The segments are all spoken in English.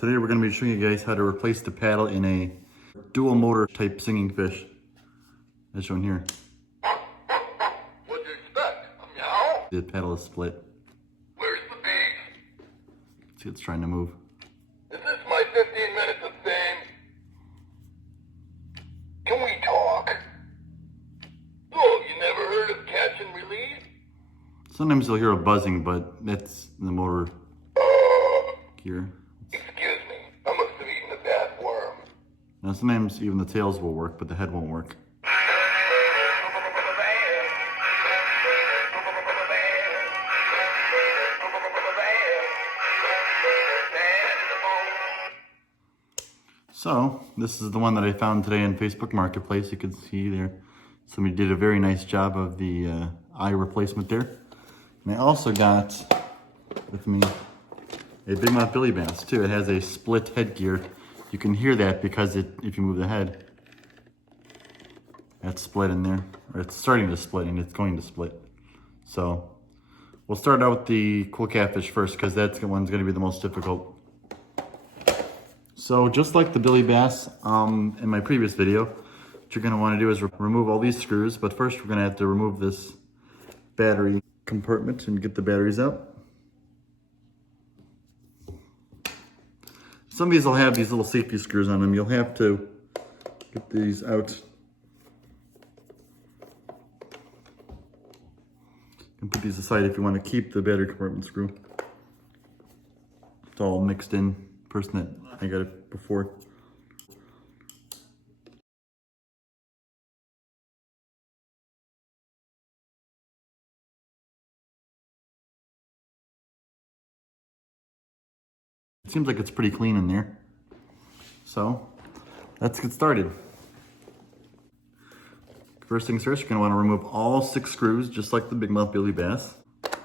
Today we're going to be showing you guys how to replace the paddle in a dual motor type singing fish, as shown here. What'd you expect? A meow? The paddle is split. Where's the beat? See, it's trying to move. Is this my 15 minutes of fame? Can we talk? Oh, you never heard of catch and release? Sometimes you'll hear a buzzing, but that's the motor gear. Excuse me, I must have eaten a bad worm. Now sometimes even the tails will work, but the head won't work. So, this is the one that I found today in Facebook Marketplace. You can see there, somebody did a very nice job of the eye replacement there. And I also got with me a big mouth billy bass too. It has a split headgear. You can hear that because if you move the head, that's split in there, or it's starting to split and it's going to split. So we'll start out with the cool catfish first because that's the one's going to be the most difficult. So just like the billy bass in my previous video, what you're going to want to do is remove all these screws, but first we're going to have to remove this battery compartment and get the batteries out. Some of these will have these little safety screws on them. You'll have to get these out. And put these aside if you want to keep the battery compartment screw. It's all mixed in. Person that I got it before. It seems like it's pretty clean in there. So let's get started. First things first, you're going to want to remove all 6 screws, just like the big mouth billy bass. I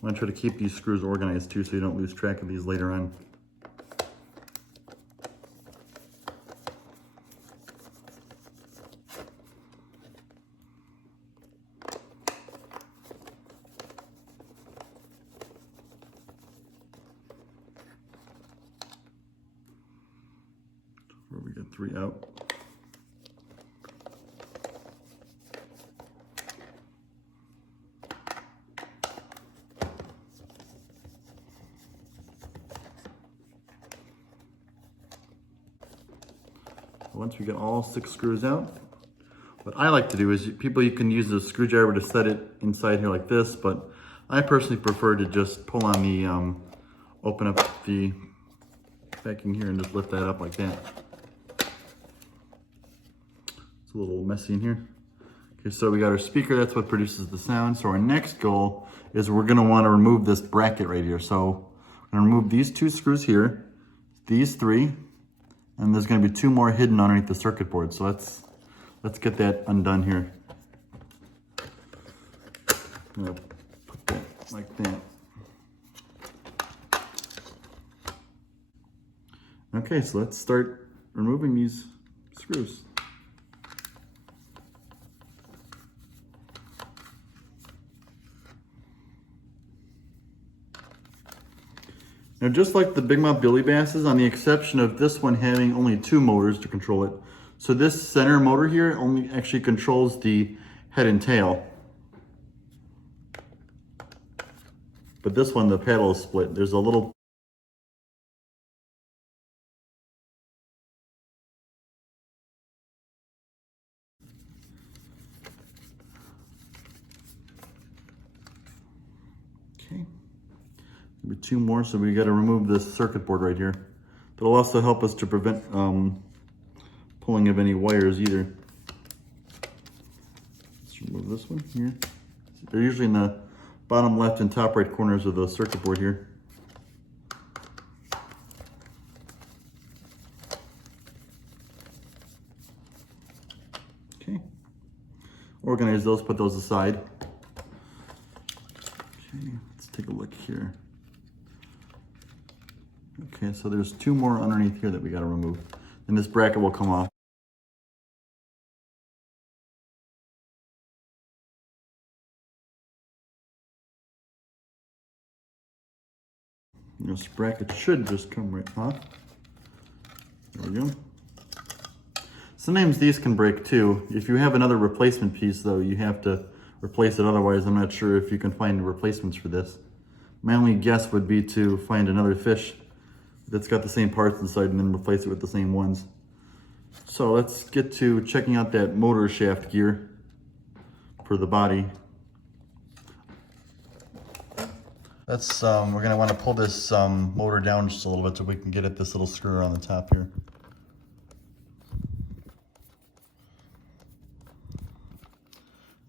want to try to keep these screws organized too so you don't lose track of these later on. Where we get 3 out. Once we get all 6 screws out, what I like to do is you can use a screwdriver to set it inside here like this, but I personally prefer to just pull on the, open up the backing here and just lift that up like that. It's a little messy in here. Okay, so we got our speaker, that's what produces the sound. So our next goal is we're gonna wanna remove this bracket right here. So I'm gonna remove these 2 screws here, these 3, and there's going to be 2 more hidden underneath the circuit board. So let's get that undone here. I'm going to put that like that. Okay, so let's start removing these screws. Now, just like the big mouth billy basses, on the exception of this one having only 2 motors to control it. So this center motor here only actually controls the head and tail. But this one, the paddle is split. There's a little okay. Maybe 2 more, so we got to remove this circuit board right here. That'll also help us to prevent pulling of any wires either. Let's remove this one here. They're usually in the bottom left and top right corners of the circuit board here. Okay. Organize those, put those aside. Okay, let's take a look here. Okay, so there's 2 more underneath here that we got to remove. And this bracket will come off. This bracket should just come right off. There we go. Sometimes these can break too. If you have another replacement piece though, you have to replace it. Otherwise, I'm not sure if you can find replacements for this. My only guess would be to find another fish that's got the same parts inside and then replace it with the same ones. So let's get to checking out that motor shaft gear for the body. We're gonna want to pull this motor down just a little bit so we can get at this little screw on the top here.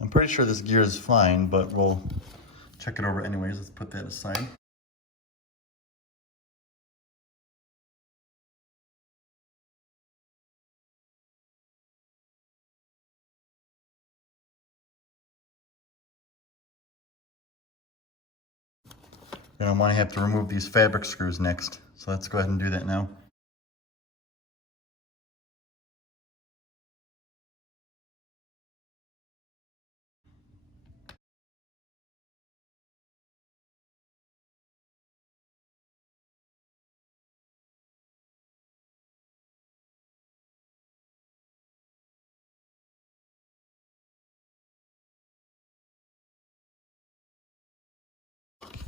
I'm pretty sure this gear is fine, but we'll check it over anyways. Let's put that aside. And I might have to remove these fabric screws next. So let's go ahead and do that now.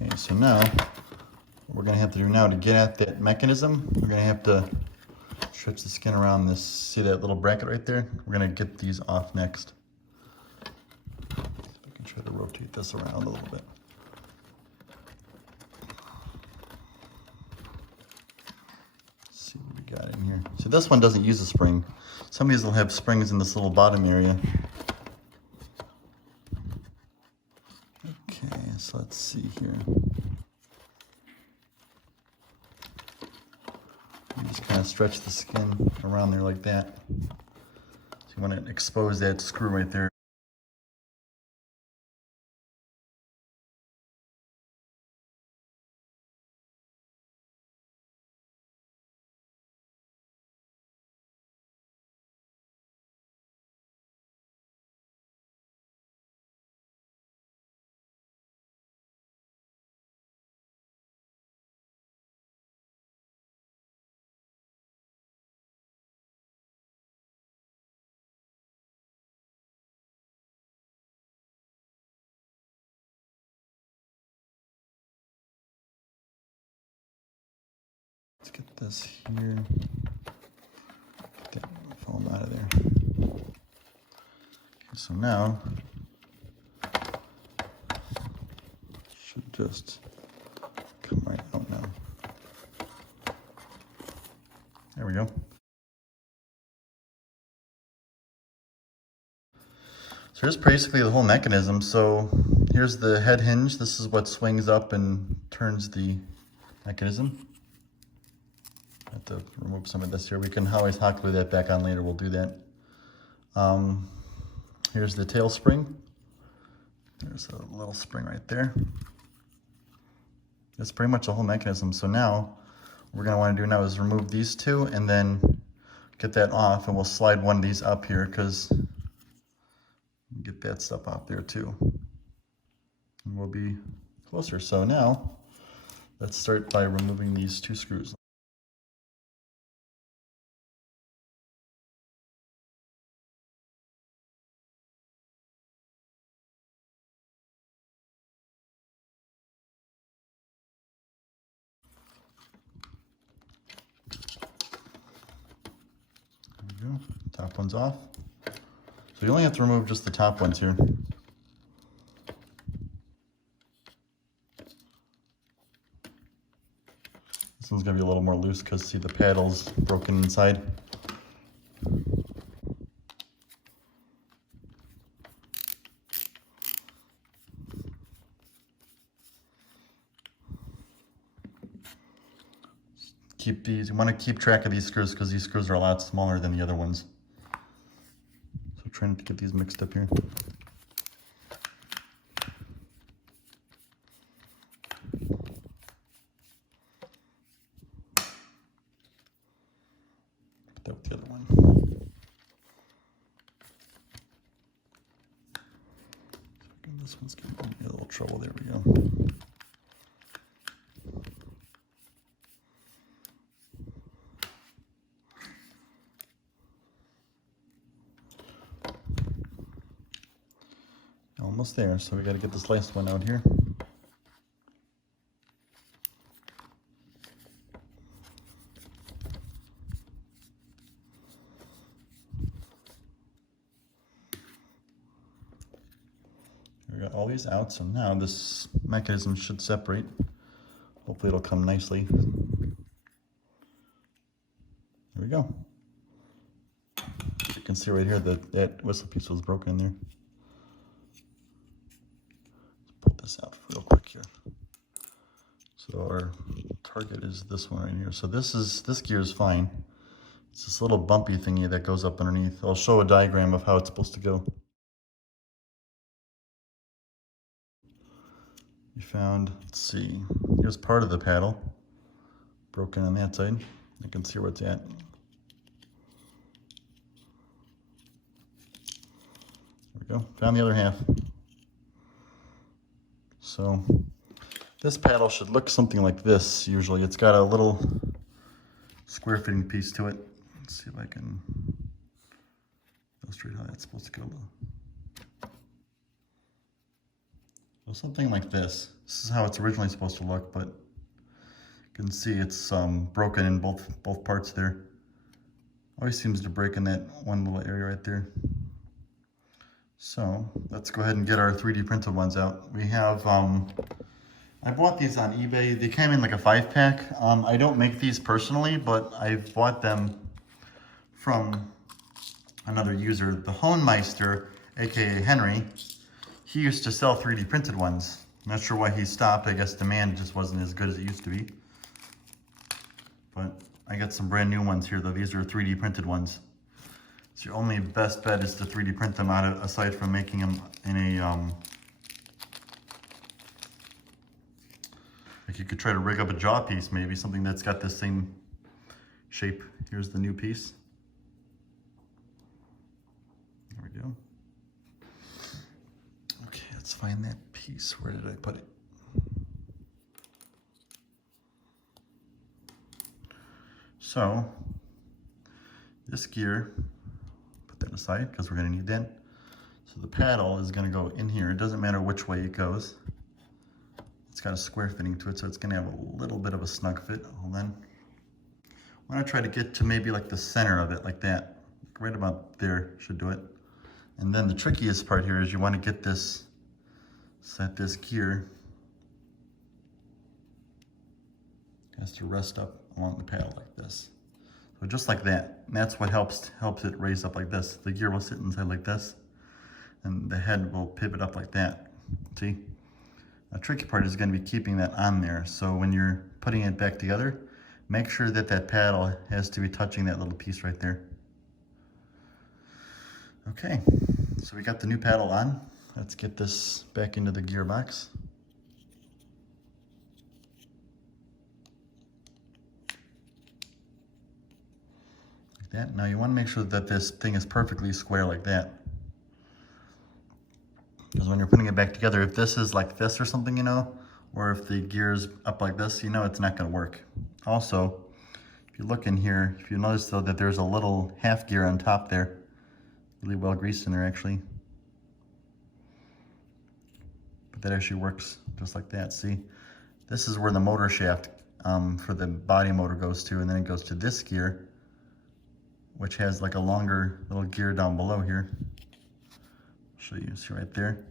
Okay, so now what we're gonna have to do now to get at that mechanism, we're gonna have to stretch the skin around this. See that little bracket right there? We're gonna get these off next. See if I can try to rotate this around a little bit. Let's see what we got in here. So this one doesn't use a spring. Some of these will have springs in this little bottom area. Okay, so let's see here. You just kind of stretch the skin around there like that. So you want to expose that screw right there. Let's get this here. Get that foam out of there. Okay, so now should just come right out now. There we go. So here's basically the whole mechanism. So here's the head hinge. This is what swings up and turns the mechanism. I have to remove some of this here. We can always hot glue that back on later. We'll do that. Here's the tail spring. There's a little spring right there. That's pretty much the whole mechanism. So now what we're gonna wanna do now is remove these two and then get that off, and we'll slide one of these up here because get that stuff off there too. And we'll be closer. So now let's start by removing these two screws. There we go. Top one's off. So you only have to remove just the top ones here. This one's gonna be a little more loose because see the paddle's broken inside. Keep these, you want to keep track of these screws because these screws are a lot smaller than the other ones. So try not to get these mixed up here. Put that with the other one. This one's getting in a little trouble. There we go. almost there, so we got to get this last one out here. We got all these out, so now this mechanism should separate. Hopefully it'll come nicely. There we go. You can see right here that that whistle piece was broken in there. Let's pull this out real quick here. So our target is this one right here. So this gear is fine. It's this little bumpy thingy that goes up underneath. I'll show a diagram of how it's supposed to go. We found, let's see, here's part of the paddle, broken on that side. You can see where it's at. There we go, found the other half. So this paddle should look something like this usually. It's got a little square fitting piece to it. Let's see if I can illustrate how that's supposed to go. So something like this. This is how it's originally supposed to look, but you can see it's broken in both parts there. Always seems to break in that one little area right there. So let's go ahead and get our 3D printed ones out. We have, I bought these on eBay. They came in like a 5-pack. I don't make these personally, but I've bought them from another user, the Hohenmeister, aka Henry. He used to sell 3D printed ones. I'm not sure why he stopped. I guess demand just wasn't as good as it used to be. But I got some brand new ones here though. These are 3D printed ones. So your only best bet is to 3D print them out, aside from making them in a, like you could try to rig up a jaw piece, maybe something that's got the same shape. Here's the new piece. There we go. Okay, let's find that piece. Where did I put it? So this gear, put that aside because we're going to need that. So the paddle is going to go in here. It doesn't matter which way it goes. It's got a square fitting to it, so it's going to have a little bit of a snug fit. Hold on. I want to try to get to maybe like the center of it, like that. Right about there should do it. And then the trickiest part here is you want to get this, set this gear, has to rest up along the paddle like this. So just like that. And that's what helps it raise up like this. The gear will sit inside like this, and the head will pivot up like that. See? The tricky part is going to be keeping that on there. So when you're putting it back together, make sure that that paddle has to be touching that little piece right there. Okay, so we got the new paddle on. Let's get this back into the gearbox. Like that. Now you want to make sure that this thing is perfectly square like that. Because when you're putting it back together, if this is like this or something, you know, or if the gear's up like this, you know it's not going to work. Also, if you look in here, if you notice though that there's a little half gear on top there, really well greased in there actually. But that actually works just like that, see? This is where the motor shaft for the body motor goes to, and then it goes to this gear, which has like a longer little gear down below here. I'll show you, see right there.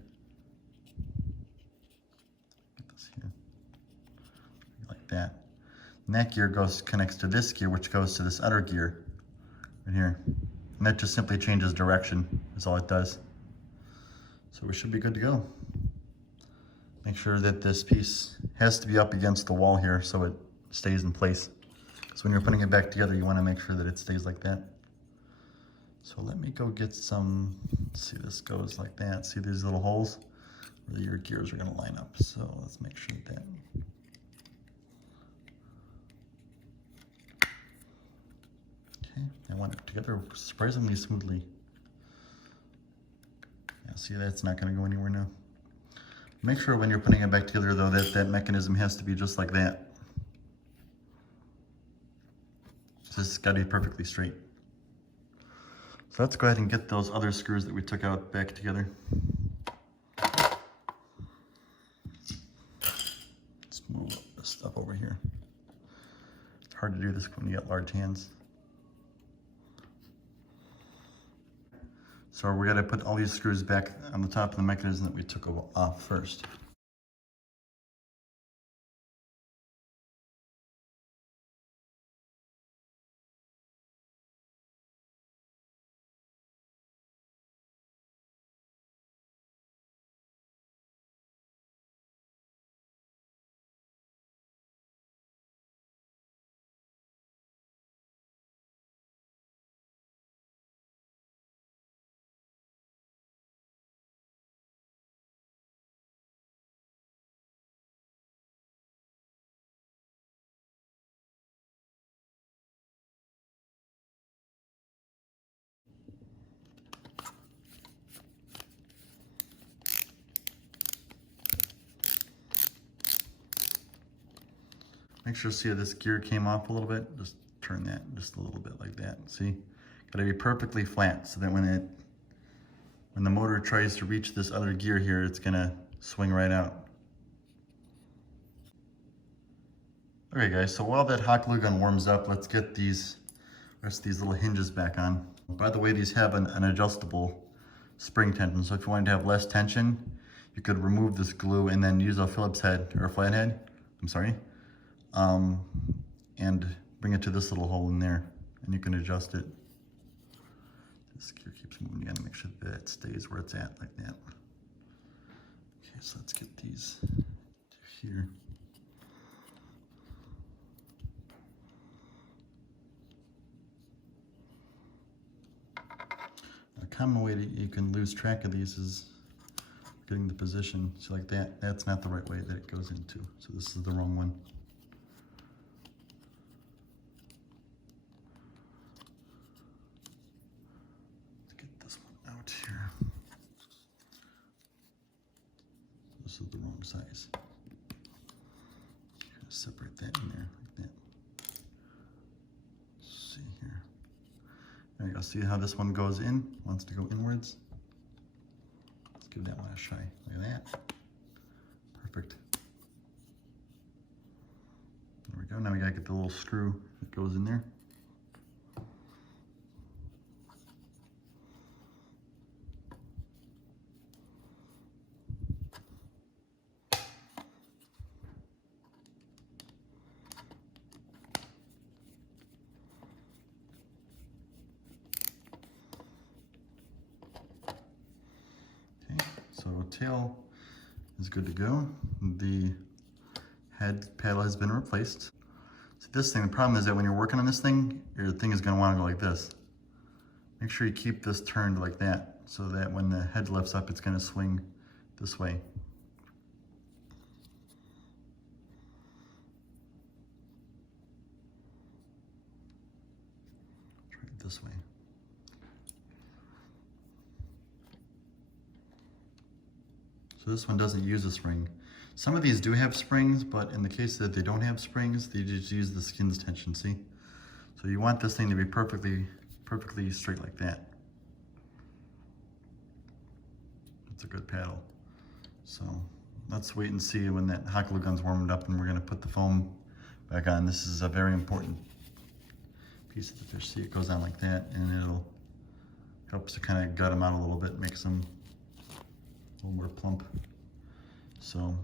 Get this here, like that. And that gear connects to this gear, which goes to this other gear right here. And that just simply changes direction, is all it does. So we should be good to go. Make sure that this piece has to be up against the wall here so it stays in place. So when you're putting it back together, you want to make sure that it stays like that. So let me go get some, see, this goes like that. See these little holes where your gears are going to line up. So let's make sure that. Okay, I want it together surprisingly smoothly. Yeah, see, that's not going to go anywhere now. Make sure when you're putting it back together though that that mechanism has to be just like that. So this has got to be perfectly straight. So let's go ahead and get those other screws that we took out back together. move this stuff over here. It's hard to do this when you got large hands. So we got to put all these screws back on the top of the mechanism that we took off first. Make sure to see how this gear came off a little bit. Just turn that just a little bit like that. See? Gotta be perfectly flat so that when the motor tries to reach this other gear here, it's gonna swing right out. Okay guys, so while that hot glue gun warms up, let's get these little hinges back on. By the way, these have an adjustable spring tension. So if you wanted to have less tension, you could remove this glue and then use a Phillips head or a flathead, and bring it to this little hole in there, and you can adjust it. This gear keeps moving. You gotta make sure that it stays where it's at, like that. Okay, so let's get these to here. A common way that you can lose track of these is getting the position. So like that, that's not the right way that it goes into. So this is the wrong one. Out here. This is the wrong size. Separate that in there like that. Let's see here. There you go. See how this one goes in? Wants to go inwards. Let's give that one a try. Look at that. Perfect. There we go. Now we gotta get the little screw that goes in there. So tail is good to go. The head paddle has been replaced. So this thing, the problem is that when you're working on this thing, your thing is gonna wanna go like this. Make sure you keep this turned like that so that when the head lifts up, it's gonna swing this way. Try it this way. So this one doesn't use a spring. Some of these do have springs, but in the case that they don't have springs, they just use the skin's tension, see? So you want this thing to be perfectly straight like that. It's a good paddle. So let's wait and see when that hot glue gun's warmed up and we're gonna put the foam back on. This is a very important piece of the fish. See, it goes on like that and it'll helps to kind of gut them out a little bit, makes them a little more plump. So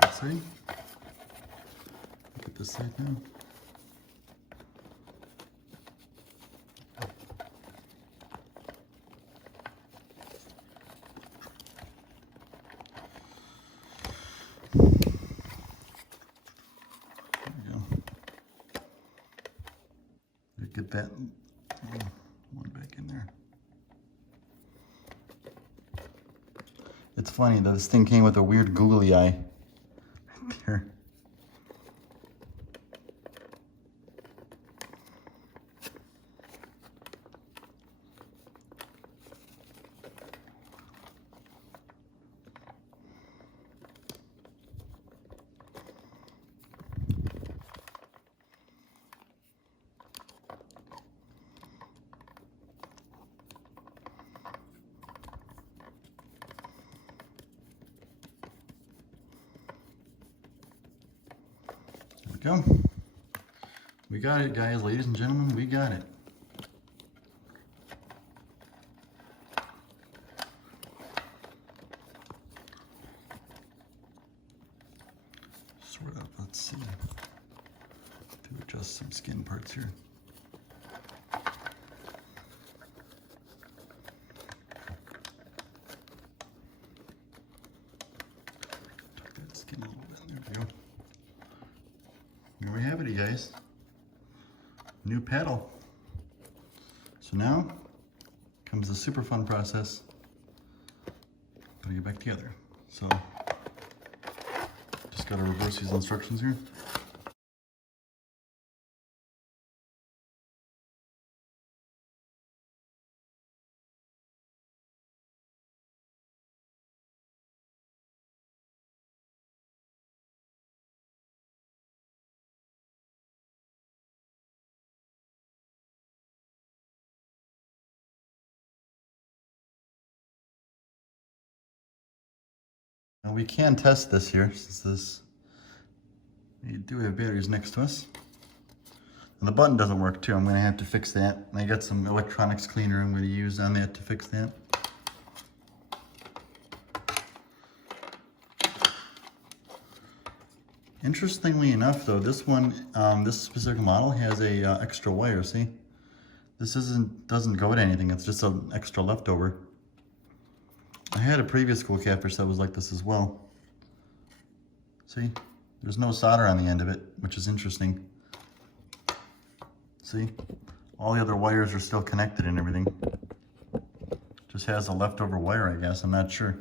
That side. Look at this side now. Get that one back in there. It's funny though, this thing came with a weird googly eye right there. Go. We got it, guys, ladies and gentlemen, we got it. Sort of, let's see. To adjust some skin parts here. Tuck that skin a little bit, there we go. Here we have it, you guys. New paddle. So now comes the super fun process. Putting it back together. So just gotta reverse these instructions here. Now we can test this here, since we do have batteries next to us. And the button doesn't work too, I'm gonna have to fix that. And I got some electronics cleaner I'm gonna use on that to fix that. Interestingly enough though, this one, this specific model has a extra wire, see? This doesn't go to anything, it's just an extra leftover. I had a previous school catfish that was like this as well. See, there's no solder on the end of it, which is interesting. See, all the other wires are still connected and everything. Just has a leftover wire, I guess, I'm not sure.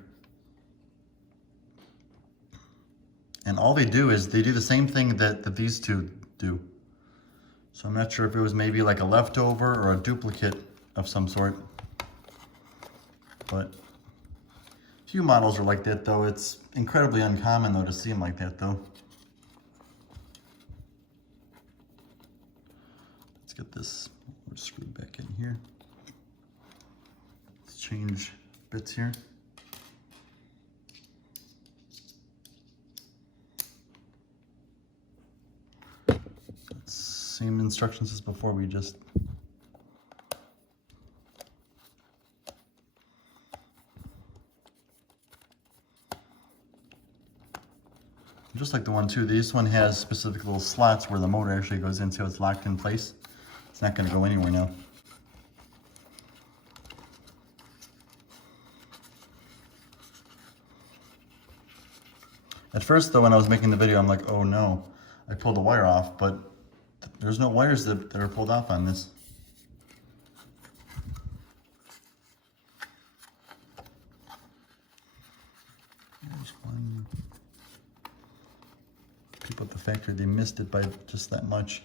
And all they do is they do the same thing that these two do. So I'm not sure if it was maybe like a leftover or a duplicate of some sort. But few models are like that though. It's incredibly uncommon though to see them like that though. Let's get this screwed back in here. Let's change bits here. Same instructions as before, we just like the one too, this one has specific little slots where the motor actually goes in, so it's locked in place. It's not going to go anywhere now. At first though, when I was making the video, I'm like, oh no, I pulled the wire off, but there's no wires that are pulled off on this. There's one. People at the factory, they missed it by just that much.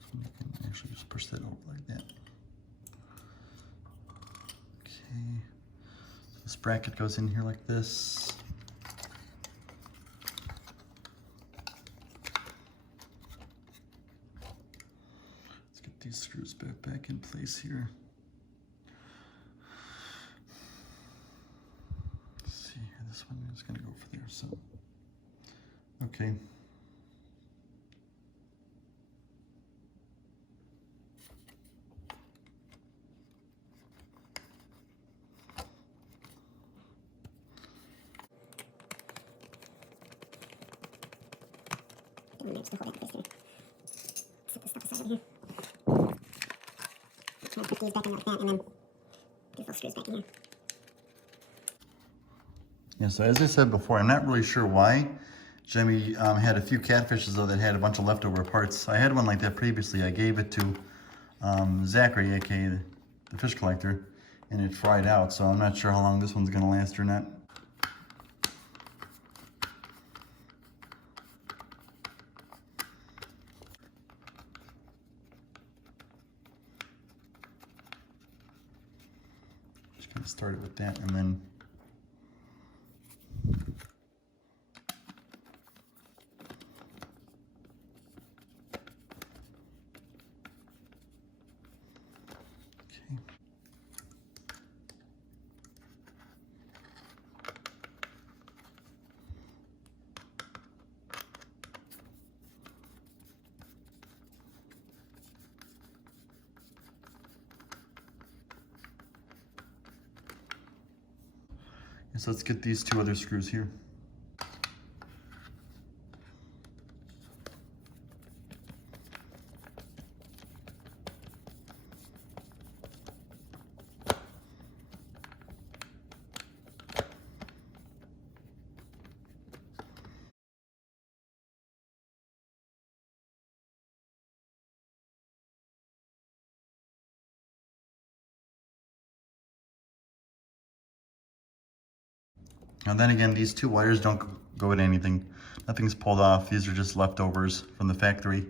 So you can actually just push that over like that. Okay. This bracket goes in here like this. Let's get these screws back in place here. This one is going to go for there, so okay. I'm gonna just hold it in place here. Set this stuff aside over here. Try to put these back in like that, and then these little screws back in here. Yeah, so as I said before, I'm not really sure why Jimmy had a few catfishes though that had a bunch of leftover parts. I had one like that previously. I gave it to Zachary, aka the fish collector, and it fried out. So I'm not sure how long this one's gonna last or not. Just gonna start it with that, and then so let's get these two other screws here. Now then again, these two wires don't go with anything. Nothing's pulled off. These are just leftovers from the factory.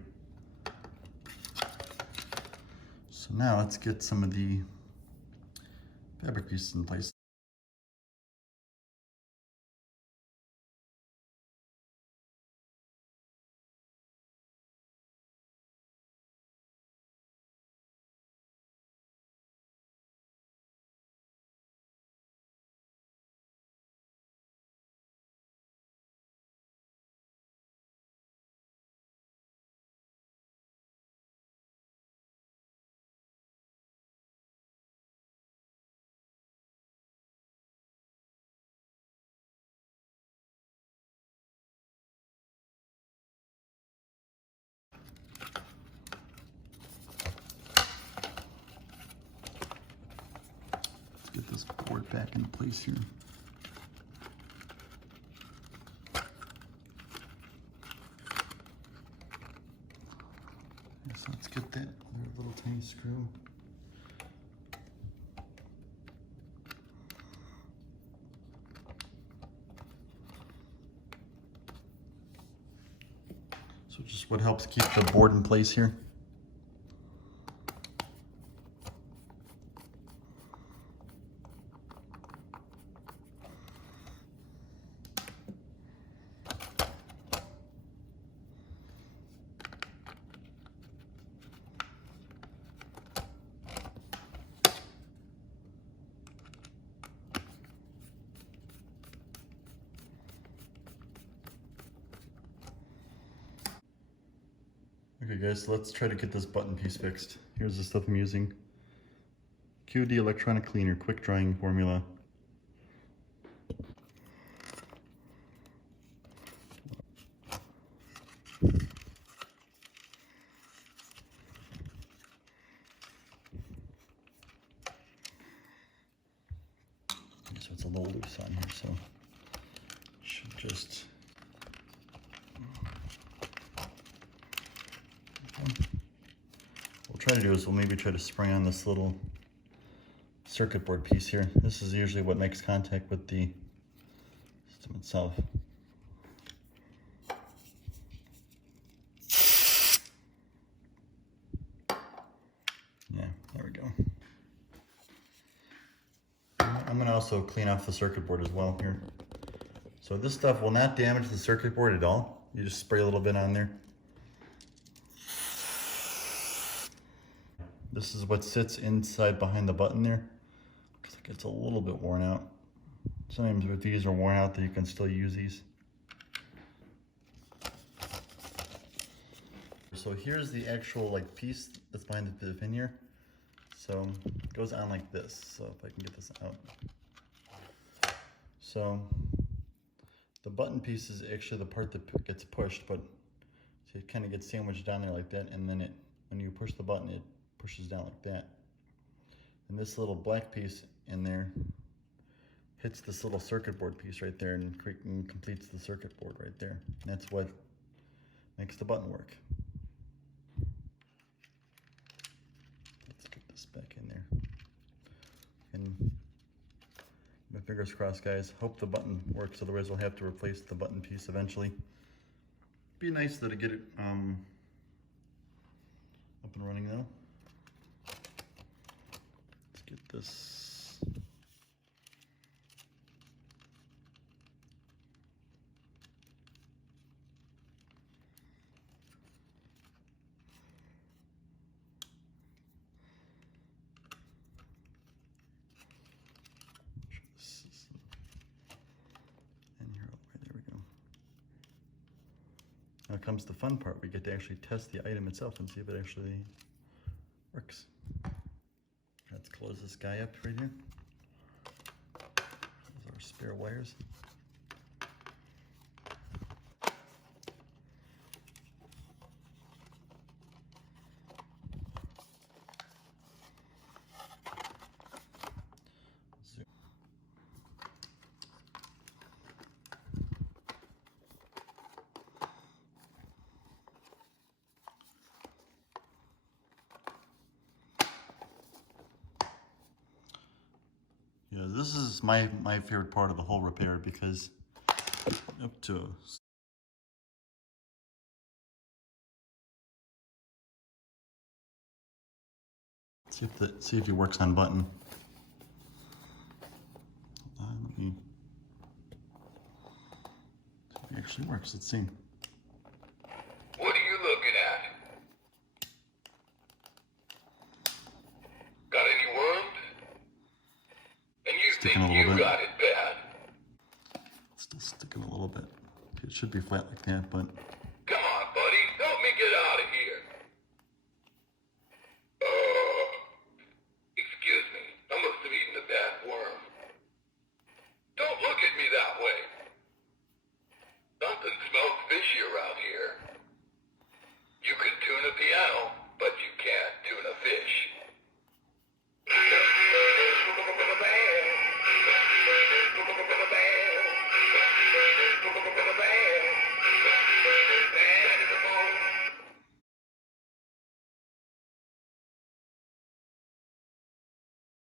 So now let's get some of the fabric pieces in place. Get this board back into place here. So let's get that other little tiny screw. So just what helps keep the board in place here. Okay guys, so let's try to get this button piece fixed. Here's the stuff I'm using. QD electronic cleaner, quick drying formula. So it's a little loose on here, so should just what we'll try to do is we'll maybe try to spray on this little circuit board piece here. This is usually what makes contact with the system itself. Yeah, there we go. I'm going to also clean off the circuit board as well here. So this stuff will not damage the circuit board at all. You just spray a little bit on there. This is what sits inside behind the button there. Looks like it's a little bit worn out. Sometimes if these are worn out, then you can still use these. So here's the actual like piece that's behind the pin here. So it goes on like this. So if I can get this out. So the button piece is actually the part that gets pushed, but See, it kind of gets sandwiched down there like that, and then when you push the button, it pushes down like that. And this little black piece in there hits this little circuit board piece right there and completes the circuit board right there. And that's what makes the button work. Let's get this back in there. And my fingers crossed, guys. Hope the button works, otherwise we'll have to replace the button piece eventually. Be nice though to get it up and running though. Let's get this. Now comes the fun part. We get to actually test the item itself and see if it actually works. Let's close this guy up right here. Those are our spare wires. Yeah, this is my favorite part of the whole repair because up to see if it works on button. Let me see if it actually works. Let's see. What are you looking at? Got any worms? And you Sticking think a little you bit. got it bad? Still sticking a little bit. It should be flat like that, but